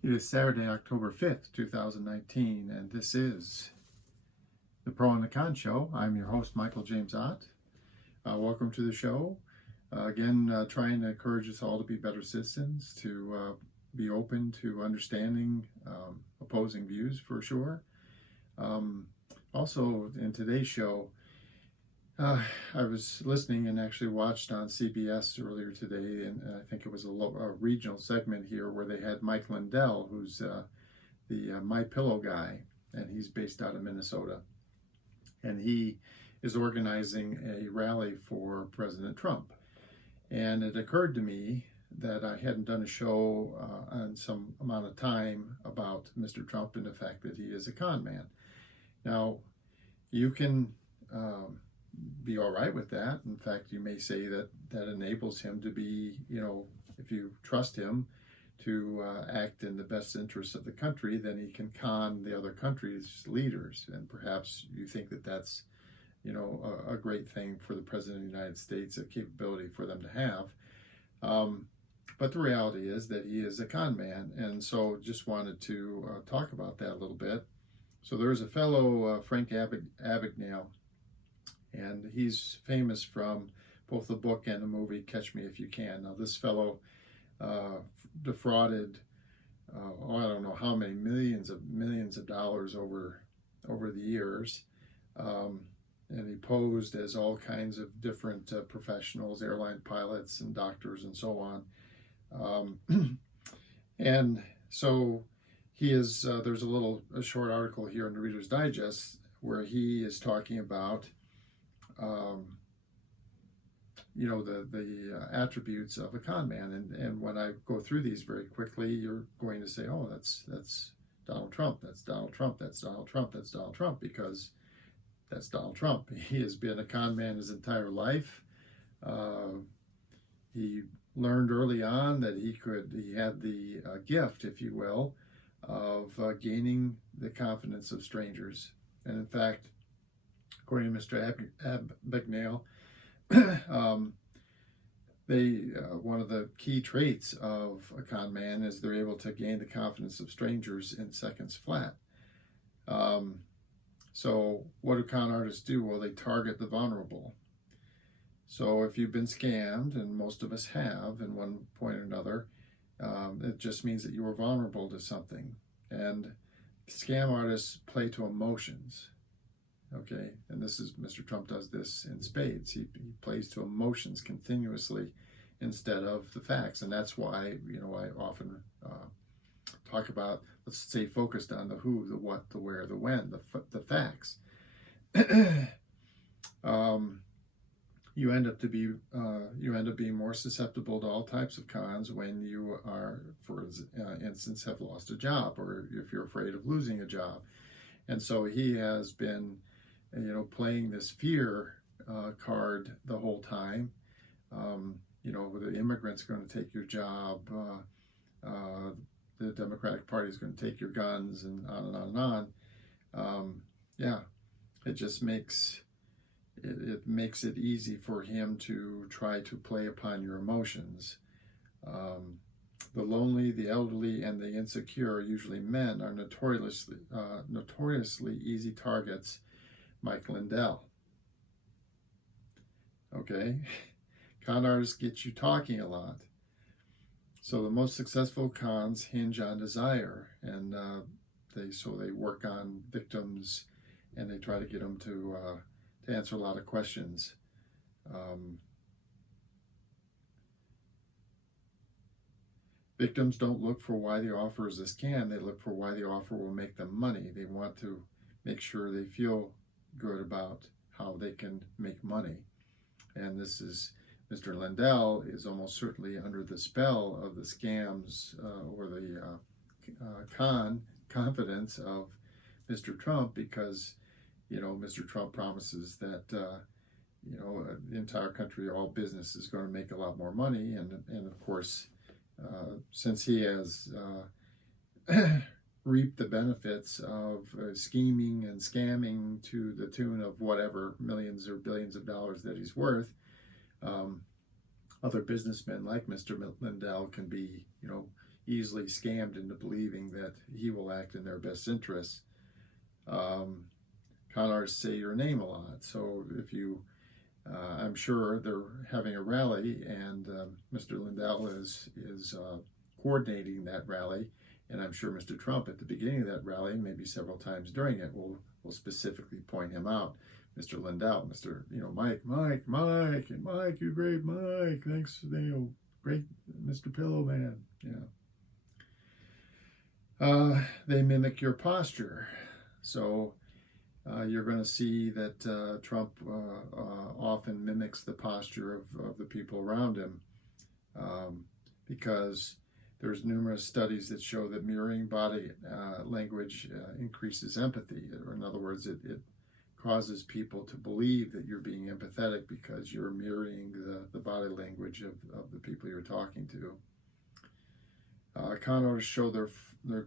It is Saturday, October 5th, 2019, and this is the Pro and the Con Show. I'm your host, Michael James Ott. Welcome to the show. Trying to encourage us all to be better citizens, to be open to understanding opposing views for sure. Also, in today's show, I was listening and actually watched on CBS earlier today, and I think it was a regional segment here where they had Mike Lindell, who's the My Pillow guy, and he's based out of Minnesota. And he is organizing a rally for President Trump. And it occurred to me that I hadn't done a show on some amount of time about Mr. Trump and the fact that he is a con man. Now, you can be all right with that. In fact, you may say that that enables him to be, if you trust him to act in the best interests of the country, then he can con the other country's leaders. And perhaps you think that that's, a great thing for the President of the United States, a capability for them to have. But the reality is that he is a con man. And so just wanted to talk about that a little bit. So there's a fellow, Frank Abagnale, and he's famous from both the book and the movie Catch Me If You Can. Now, this fellow defrauded, I don't know how many millions of dollars over the years, and he posed as all kinds of different professionals, airline pilots and doctors and so on. And so he is. There's a short article here in the Reader's Digest where he is talking about the attributes of a con man, and when I go through these very quickly, you're going to say, oh, that's Donald Trump, that's Donald Trump, that's Donald Trump, that's Donald Trump, because that's Donald Trump. He has been a con man his entire life. He learned early on that he had the gift, if you will, of gaining the confidence of strangers. And in fact, according to Mr. Abagnale, one of the key traits of a con man is they're able to gain the confidence of strangers in seconds flat. So what do con artists do? Well, they target the vulnerable. So if you've been scammed, and most of us have in one point or another, it just means that you were vulnerable to something. And scam artists play to emotions. Okay, and Mr. Trump does this in spades. He plays to emotions continuously instead of the facts, and that's why I often talk about, let's say, focused on the who, the what, the where, the when, the facts. You end up being more susceptible to all types of cons when you are, for instance, have lost a job, or if you're afraid of losing a job. And so he has been playing this fear card the whole time. The immigrant's going to take your job, the Democratic Party is going to take your guns, and on and on and on. It just makes it easy for him to try to play upon your emotions. The lonely, the elderly, and the insecure, usually men, are notoriously easy targets. Mike Lindell. Okay, con artists get you talking a lot. So the most successful cons hinge on desire, and they work on victims, and they try to get them to answer a lot of questions. Victims don't look for why the offer is a scam. They look for why the offer will make them money. They want to make sure they feel good about how they can make money. And this is, Mr. Lindell is almost certainly under the spell of the scams or the confidence of Mr. Trump, because Mr. Trump promises that the entire country, all business is going to make a lot more money, and of course, since he has reap the benefits of scheming and scamming to the tune of whatever millions or billions of dollars that he's worth. Other businessmen like Mr. Lindell can be, easily scammed into believing that he will act in their best interests. Con artists say your name a lot. So if you, I'm sure they're having a rally, and Mr. Lindell is coordinating that rally, and I'm sure Mr. Trump at the beginning of that rally, maybe several times during it, will specifically point him out. Mr. Lindell, Mr. Mike, and Mike, you great Mike, thanks, great Mr. Pillow Man, they mimic your posture. So you're going to see that Trump often mimics the posture of the people around him, because there's numerous studies that show that mirroring body language increases empathy. Or in other words, it causes people to believe that you're being empathetic because you're mirroring the body language of the people you're talking to. Con artists show their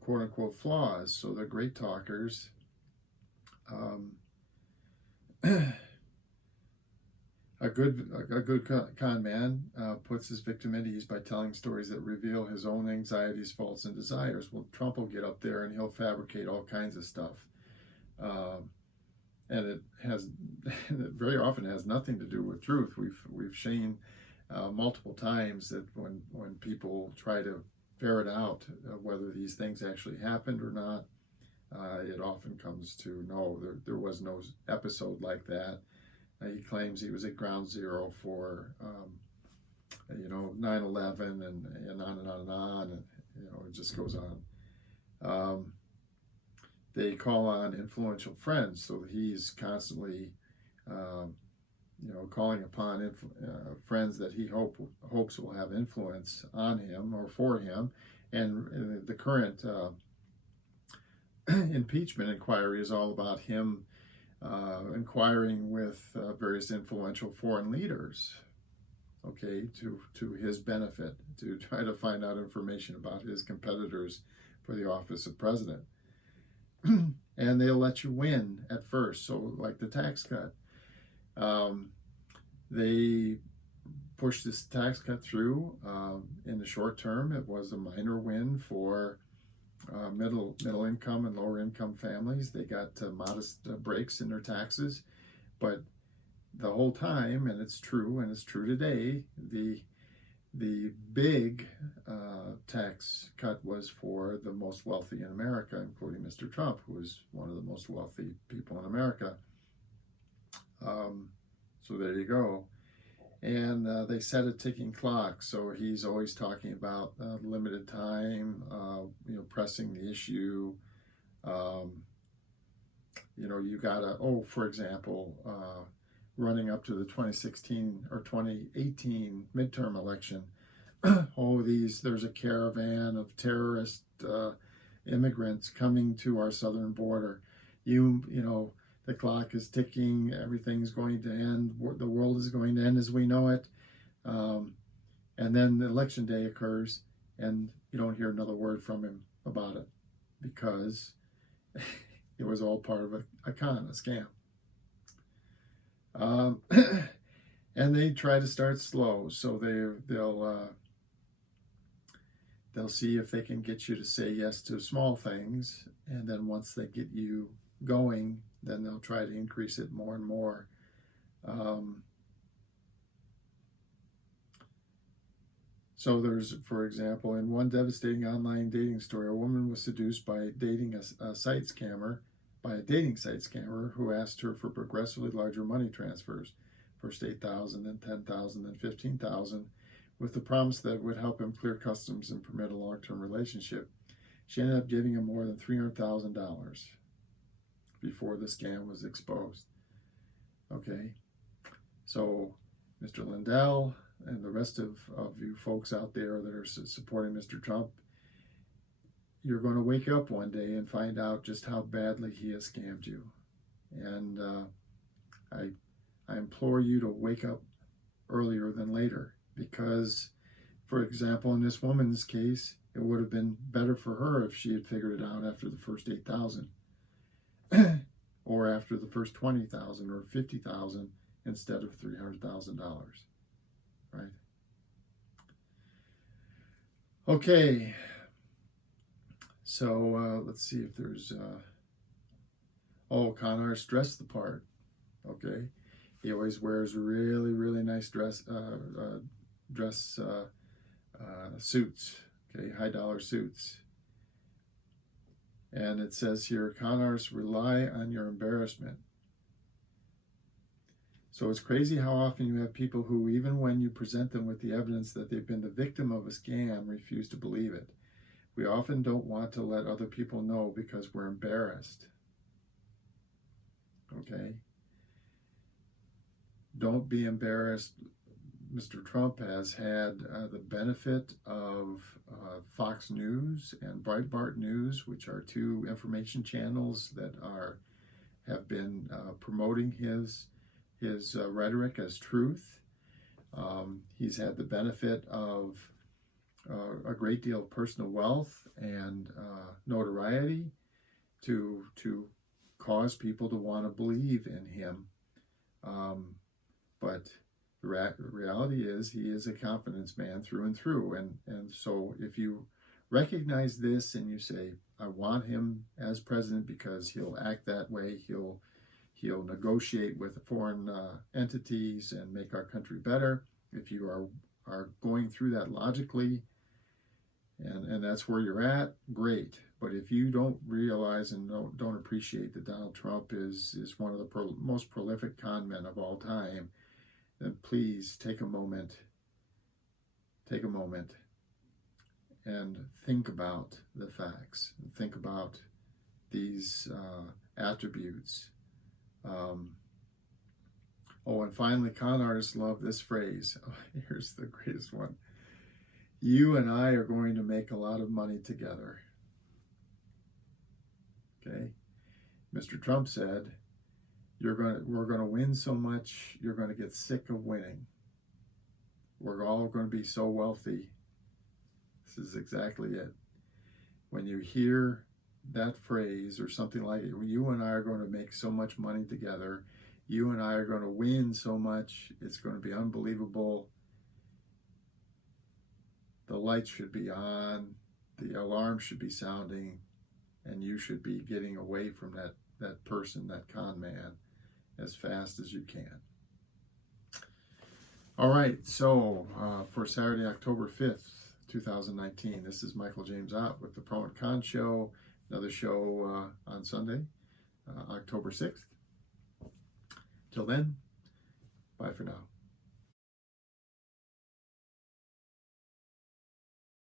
quote-unquote flaws, so they're great talkers. A good con man puts his victim at ease by telling stories that reveal his own anxieties, faults, and desires. Well, Trump will get up there and he'll fabricate all kinds of stuff. And it very often has nothing to do with truth. We've seen multiple times that when people try to ferret out whether these things actually happened or not, it often comes to no, there was no episode like that. He claims he was at ground zero for 9/11 and on and on and on, and it just goes on. They call on influential friends, so he's constantly calling upon friends that he hopes will have influence on him or for him. And the current impeachment inquiry is all about him inquiring with various influential foreign leaders, to his benefit, to try to find out information about his competitors for the office of president. And they'll let you win at first. So like the tax cut, they pushed this tax cut through. In the short term, it was a minor win for middle income and lower income families. They got modest breaks in their taxes, but the whole time, and it's true today, the big tax cut was for the most wealthy in America, including Mr. Trump, who is one of the most wealthy people in America. So there you go. And they set a ticking clock, so he's always talking about limited time, pressing the issue. You gotta, for example, running up to the 2016 or 2018 midterm election, there's a caravan of terrorist immigrants coming to our southern border. The clock is ticking, everything's going to end, the world is going to end as we know it. And then the election day occurs, and you don't hear another word from him about it, because it was all part of a scam. And they try to start slow, so they'll see if they can get you to say yes to small things, and then once they get you going, then they'll try to increase it more and more. So there's, for example, in one devastating online dating story, a woman was seduced by dating a dating site scammer who asked her for progressively larger money transfers, first $8,000, then $10,000, then $15,000, with the promise that it would help him clear customs and permit a long-term relationship. She ended up giving him more than $300,000 before the scam was exposed. Okay, so Mr. Lindell and the rest of you folks out there that are supporting Mr. Trump, you're going to wake up one day and find out just how badly he has scammed you. And I implore you to wake up earlier than later, because, for example, in this woman's case, it would have been better for her if she had figured it out after the first 8,000 or after the first 20,000 or 50,000 instead of $300,000, right? Okay, So let's see if there's, con artists dress the part, okay? He always wears really, really nice dress suits, okay, high dollar suits. And it says here, con artists rely on your embarrassment. So it's crazy how often you have people who, even when you present them with the evidence that they've been the victim of a scam, refuse to believe it. We often don't want to let other people know because we're embarrassed. Okay? Don't be embarrassed. Mr. Trump has had the benefit of Fox News and Breitbart News, which are two information channels that have been promoting his rhetoric as truth. He's had the benefit of a great deal of personal wealth and notoriety to cause people to want to believe in him. But the reality is he is a confidence man through and through. And so if you recognize this and you say, I want him as president because he'll act that way, he'll negotiate with foreign entities and make our country better. If you are going through that logically, and that's where you're at, great. But if you don't realize and don't appreciate that Donald Trump is one of the most prolific con men of all time, then please take a moment and think about the facts. Think about these attributes. And finally, con artists love this phrase. Oh, here's the greatest one. You and I are going to make a lot of money together. Okay? Mr. Trump said, we're going to win so much, you're going to get sick of winning. We're all going to be so wealthy. This is exactly it. When you hear that phrase or something like it, you and I are going to make so much money together, you and I are going to win so much, it's going to be unbelievable. The lights should be on, the alarm should be sounding, and you should be getting away from that person, that con man, as fast as you can. All right, so for Saturday, October 5th, 2019, this is Michael James Ott with the Pro and Con Show. Another show on Sunday, October 6th. Till then, bye for now.